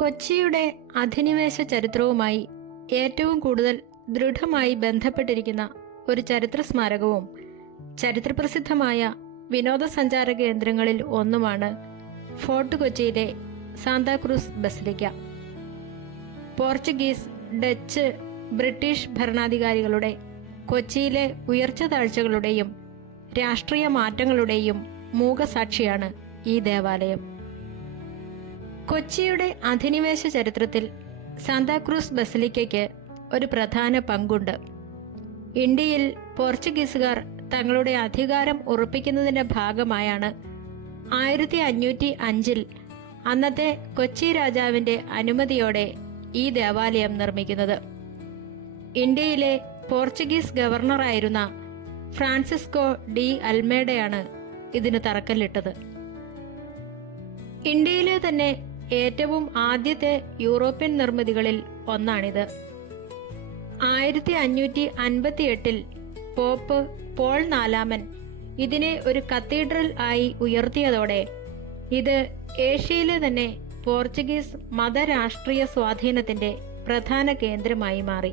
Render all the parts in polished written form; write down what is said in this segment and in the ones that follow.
കൊച്ചിയുടെ അധിനിവേശ ചരിത്രവുമായി ഏറ്റവും കൂടുതൽ ദൃഢമായി ബന്ധപ്പെട്ടിരിക്കുന്ന ഒരു ചരിത്ര സ്മാരകവും ചരിത്രപ്രസിദ്ധമായ വിനോദസഞ്ചാര കേന്ദ്രങ്ങളിൽ ഒന്നുമാണ് ഫോർട്ട് കൊച്ചിയിലെ Santa Cruz basilica. Portuguese, Dutch, British ഭരണാധികാരികളുടെ കൊച്ചിയിലെ ഉയർച്ച താഴ്ചകളുടെയും രാഷ്ട്രീയ മാറ്റങ്ങളുടെയും മൂകസാക്ഷിയാണ് ഈ ദേവാലയം. കൊച്ചിയുടെ അധിനിവേശ ചരിത്രത്തിൽ സാന്താക്രൂസ് ബസിലിക്കയ്ക്ക് ഒരു പ്രധാന പങ്കുണ്ട്. ഇന്ത്യയിൽ പോർച്ചുഗീസുകാർ തങ്ങളുടെ അധികാരം ഉറപ്പിക്കുന്നതിൻ്റെ ഭാഗമായാണ് 1505 അന്നത്തെ കൊച്ചി രാജാവിൻ്റെ അനുമതിയോടെ ഈ ദേവാലയം നിർമ്മിക്കുന്നത്. ഇന്ത്യയിലെ പോർച്ചുഗീസ് ഗവർണറായിരുന്ന ഫ്രാൻസിസ്കോ ഡി അൽമേഡയാണ് ഇതിന് തറക്കല്ലിട്ടത്. ഇന്ത്യയിലെ തന്നെ ഏറ്റവും ആദ്യത്തെ യൂറോപ്യൻ നിർമ്മിതികളിൽ ഒന്നാണിത്. 1558 പോപ്പ് പോൾ നാലാമൻ ഇതിനെ ഒരു കത്തീഡ്രൽ ആയി ഉയർത്തിയതോടെ ഇത് ഏഷ്യയിലെ തന്നെ പോർച്ചുഗീസ് മതരാഷ്ട്രീയ സ്വാധീനത്തിന്റെ പ്രധാന കേന്ദ്രമായി മാറി.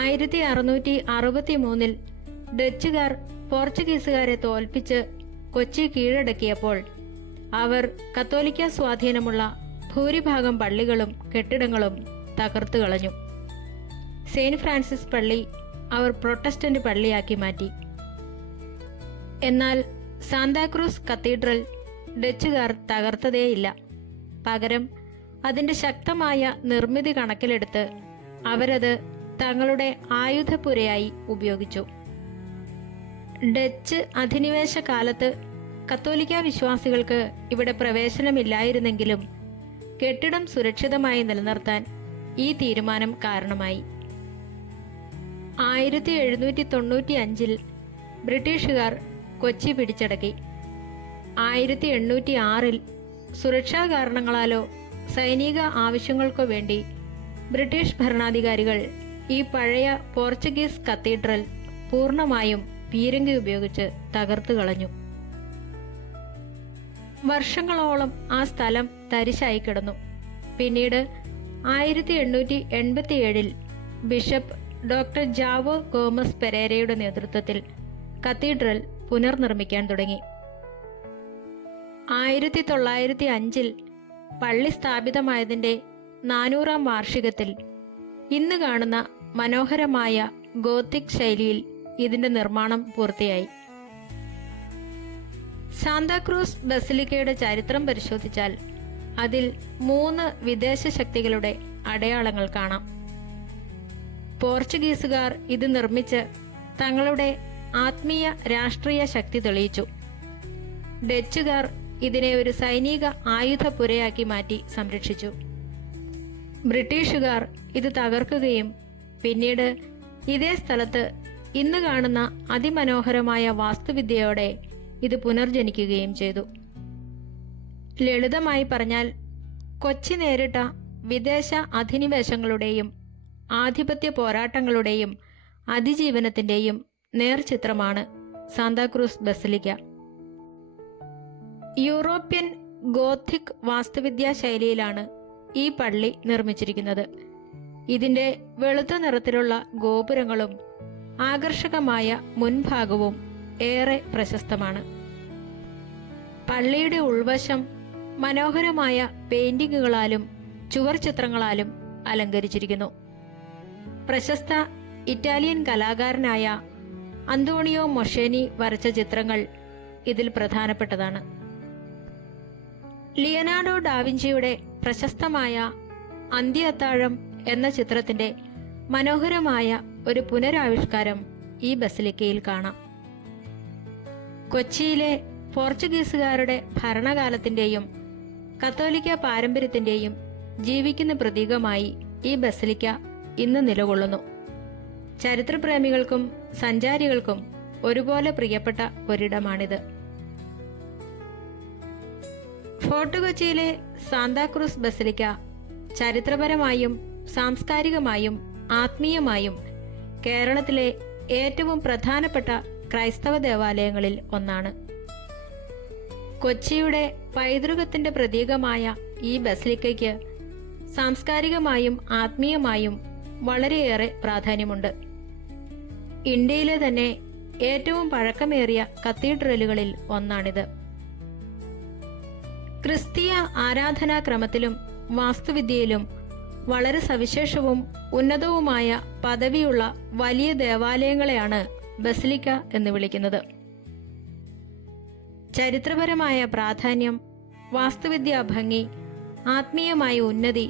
1663 ഡച്ചുകാർ പോർച്ചുഗീസുകാരെ തോൽപ്പിച്ച് കൊച്ചി കീഴടക്കിയപ്പോൾ അവർ കത്തോലിക്ക സ്വാധീനമുള്ള ഭൂരിഭാഗം പള്ളികളും കെട്ടിടങ്ങളും തകർത്തു കളഞ്ഞു. സെയിന്റ് ഫ്രാൻസിസ് പള്ളി അവർ പ്രൊട്ടസ്റ്റന്റ് പള്ളിയാക്കി മാറ്റി. എന്നാൽ സാന്താക്രൂസ് കത്തീഡ്രൽ ഡച്ചുകാർ തകർത്തതേയില്ല. പകരം അതിൻ്റെ ശക്തമായ നിർമ്മിതി കണക്കിലെടുത്ത് അവരത് തങ്ങളുടെ ആയുധപ്പുരയായി ഉപയോഗിച്ചു. ഡച്ച് അധിനിവേശ കാലത്ത് കത്തോലിക്ക വിശ്വാസികൾക്ക് ഇവിടെ പ്രവേശനമില്ലായിരുന്നെങ്കിലും കെട്ടിടം സുരക്ഷിതമായി നിലനിർത്താൻ ഈ തീരുമാനം കാരണമായി. 1795 ബ്രിട്ടീഷുകാർ കൊച്ചി പിടിച്ചടക്കി. 1806 സുരക്ഷാ കാരണങ്ങളാലോ സൈനിക ആവശ്യങ്ങൾക്കോ വേണ്ടി ബ്രിട്ടീഷ് ഭരണാധികാരികൾ ഈ പഴയ പോർച്ചുഗീസ് കത്തീഡ്രൽ പൂർണ്ണമായും പീരങ്കി ഉപയോഗിച്ച് തകർത്തു കളഞ്ഞു. വർഷങ്ങളോളം ആ സ്ഥലം തരിശായി കിടന്നു. പിന്നീട് 1887 ബിഷപ്പ് ഡോക്ടർ ജാവോ ഗോമസ് പെരേരയുടെ നേതൃത്വത്തിൽ കത്തീഡ്രൽ പുനർനിർമ്മിക്കാൻ തുടങ്ങി. 1905 പള്ളി സ്ഥാപിതമായതിൻ്റെ 400-ാം വാർഷികത്തിൽ ഇന്ന് കാണുന്ന മനോഹരമായ ഗോത്തിക് ശൈലിയിൽ ഇതിന്റെ നിർമ്മാണം പൂർത്തിയായി. സാന്താക്രൂസ് ബസിലിക്കയുടെ ചരിത്രം പരിശോധിച്ചാൽ അതിൽ 3 വിദേശ ശക്തികളുടെ അടയാളങ്ങൾ കാണാം. പോർച്ചുഗീസുകാർ ഇത് നിർമ്മിച്ച് തങ്ങളുടെ ആത്മീയ രാഷ്ട്രീയ ശക്തി തെളിയിച്ചു. ഡച്ചുകാർ ഇതിനെ ഒരു സൈനിക ആയുധപ്പുരയാക്കി മാറ്റി സംരക്ഷിച്ചു. ബ്രിട്ടീഷുകാർ ഇത് തകർക്കുകയും പിന്നീട് ഇതേ സ്ഥലത്ത് ഇന്ന് കാണുന്ന അതിമനോഹരമായ വാസ്തുവിദ്യയോടെ ഇത് പുനർജനിക്കുകയും ചെയ്തു. ലളിതമായി പറഞ്ഞാൽ കൊച്ചി നേരിട്ട വിദേശ അധിനിവേശങ്ങളുടെയും ആധിപത്യ പോരാട്ടങ്ങളുടെയും അതിജീവനത്തിന്റെയും നേർചിത്രമാണ് സാന്താക്രൂസ് ബസിലിക്ക. യൂറോപ്യൻ ഗോഥിക് വാസ്തുവിദ്യാ ശൈലിയിലാണ് ഈ പള്ളി നിർമ്മിച്ചിരിക്കുന്നത്. ഇതിന്റെ വെളുത്ത നിറത്തിലുള്ള ഗോപുരങ്ങളും ആകർഷകമായ മുൻഭാഗവും ഏറെ പ്രശസ്തമാണ്. പള്ളിയുടെ ഉൾവശം മനോഹരമായ പെയിന്റിങ്ങുകളാലും ചുവർ ചിത്രങ്ങളാലും അലങ്കരിച്ചിരിക്കുന്നു. പ്രശസ്ത ഇറ്റാലിയൻ കലാകാരനായ അന്തോണിയോ മൊഷേനി വരച്ച ചിത്രങ്ങൾ ഇതിൽ പ്രധാനപ്പെട്ടതാണ്. ലിയനാർഡോ ഡാവിഞ്ചിയുടെ പ്രശസ്തമായ അന്ത്യ അത്താഴം എന്ന ചിത്രത്തിന്റെ മനോഹരമായ ഒരു പുനരാവിഷ്കാരം ഈ ബസിലിക്കയിൽ കാണാം. കൊച്ചിയിലെ പോർച്ചുഗീസുകാരുടെ ഭരണകാലത്തിന്റെയും കത്തോലിക്ക പാരമ്പര്യത്തിന്റെയും ജീവിക്കുന്ന പ്രതീകമായി ഈ ബസിലിക്ക ഇന്ന് നിലകൊള്ളുന്നു. ചരിത്രപ്രേമികൾക്കും സഞ്ചാരികൾക്കും ഒരുപോലെ പ്രിയപ്പെട്ട ഒരിടമാണിത്. ഫോർട്ട് കൊച്ചിയിലെ സാന്താക്രൂസ് ബസിലിക്ക ചരിത്രപരമായും സാംസ്കാരികമായും ആത്മീയമായും കേരളത്തിലെ ഏറ്റവും പ്രധാനപ്പെട്ട ക്രൈസ്തവ ദേവാലയങ്ങളിൽ ഒന്നാണ്. കൊച്ചിയുടെ പൈതൃകത്തിന്റെ പ്രതീകമായ ഈ ബസലിക്കയ്ക്ക് സാംസ്കാരികമായും ആത്മീയമായും വളരെയേറെ പ്രാധാന്യമുണ്ട്. ഇന്ത്യയിലെ തന്നെ ഏറ്റവും പഴക്കമേറിയ കത്തീഡ്രലുകളിൽ ഒന്നാണിത്. ക്രിസ്തീയ ആരാധനാക്രമത്തിലും വാസ്തുവിദ്യയിലും വളരെ സവിശേഷവും ഉന്നതവുമായ പദവിയുള്ള വലിയ ദേവാലയങ്ങളെയാണ് ബസലിക്ക എന്ന് വിളിക്കുന്നത്. ചരിത്രപരമായ പ്രാധാന്യം, വാസ്തുവിദ്യാ ഭംഗി, ആത്മീയമായ ഉന്നതി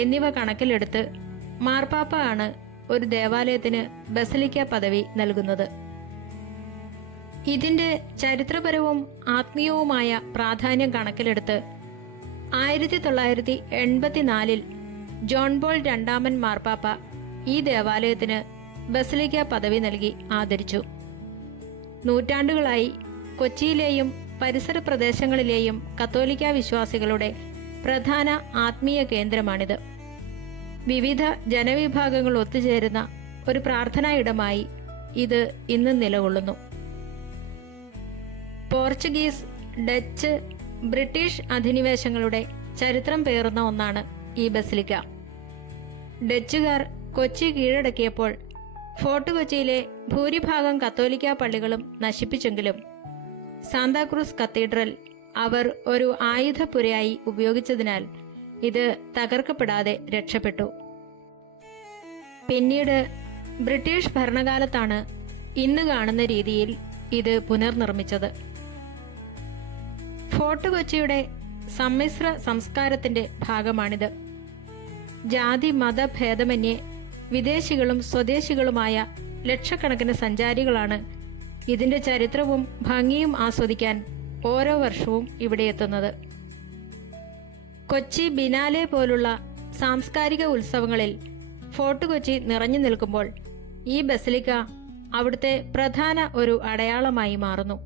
എന്നിവ കണക്കിലെടുത്ത് മാർപ്പാപ്പ ആണ് ഒരു ദേവാലയത്തിന് ബസലിക്ക പദവി നൽകുന്നത്. ഇതിന്റെ ചരിത്രപരവും ആത്മീയവുമായ പ്രാധാന്യം കണക്കിലെടുത്ത് 1984 ജോൺ പോൾ രണ്ടാമൻ മാർപ്പാപ്പ ഈ ദേവാലയത്തിന് ബസലിക്ക പദവി നൽകി ആദരിച്ചു. നൂറ്റാണ്ടുകളായി കൊച്ചിയിലെയും പരിസര പ്രദേശങ്ങളിലെയും കത്തോലിക്ക വിശ്വാസികളുടെ പ്രധാന ആത്മീയ കേന്ദ്രമാണിത്. വിവിധ ജനവിഭാഗങ്ങൾ ഒത്തുചേരുന്ന ഒരു പ്രാർത്ഥനാ ഇടമായി ഇത് ഇന്നും നിലകൊള്ളുന്നു. പോർച്ചുഗീസ്, ഡച്ച്, ബ്രിട്ടീഷ് അധിനിവേശങ്ങളുടെ ചരിത്രം പേറുന്ന ഒന്നാണ് ഈ ബസലിക്ക. ഡച്ചുകാർ കൊച്ചി കീഴടക്കിയപ്പോൾ ഫോർട്ട് കൊച്ചിയിലെ ഭൂരിഭാഗം കത്തോലിക്ക പള്ളികളും നശിപ്പിച്ചെങ്കിലും സാന്താക്രൂസ് കത്തീഡ്രൽ അവർ ഒരു ആയുധപ്പുരയായി ഉപയോഗിച്ചതിനാൽ ഇത് തകർക്കപ്പെടാതെ രക്ഷപ്പെട്ടു. പിന്നീട് ബ്രിട്ടീഷ് ഭരണകാലത്താണ് ഇന്ന് കാണുന്ന രീതിയിൽ ഇത് പുനർനിർമ്മിച്ചത്. ഫോർട്ട് കൊച്ചിയുടെ സമ്മിശ്ര സംസ്കാരത്തിന്റെ ഭാഗമാണിത്. ജാതി മത ഭേദമന്യേ വിദേശികളും സ്വദേശികളുമായ ലക്ഷക്കണക്കിന് സഞ്ചാരികളാണ് ഇതിന്റെ ചരിത്രവും ഭംഗിയും ആസ്വദിക്കാൻ ഓരോ വർഷവും ഇവിടെ എത്തുന്നത്. കൊച്ചി ബിനാലെ പോലുള്ള സാംസ്കാരിക ഉത്സവങ്ങളിൽ ഫോർട്ട് കൊച്ചി നിറഞ്ഞു നിൽക്കുമ്പോൾ ഈ ബസലിക്ക അവിടുത്തെ പ്രധാന ഒരു അടയാളമായി മാറുന്നു.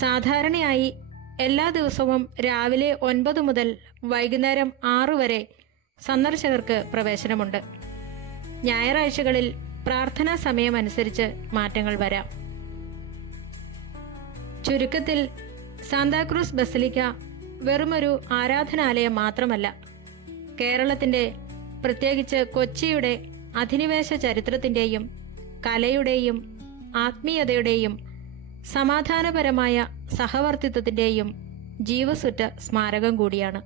സാധാരണയായി എല്ലാ ദിവസവും രാവിലെ 9 മുതൽ വൈകുന്നേരം 6 വരെ സന്ദർശകർക്ക് പ്രവേശനമുണ്ട്. ഞായറാഴ്ചകളിൽ പ്രാർത്ഥനാ സമയമനുസരിച്ച് മാറ്റങ്ങൾ വരാം. ചുരുക്കത്തിൽ സാന്താക്രൂസ് ബസലിക്ക വെറുമൊരു ആരാധനാലയം മാത്രമല്ല, കേരളത്തിന്റെ, പ്രത്യേകിച്ച് കൊച്ചിയുടെ അധിനിവേശ ചരിത്രത്തിന്റെയും കലയുടെയും ആത്മീയതയുടെയും സമാധാനപരമായ സഹവർത്തിത്വത്തിന്റെയും ജീവസുറ്റ സ്മാരകം കൂടിയാണ്.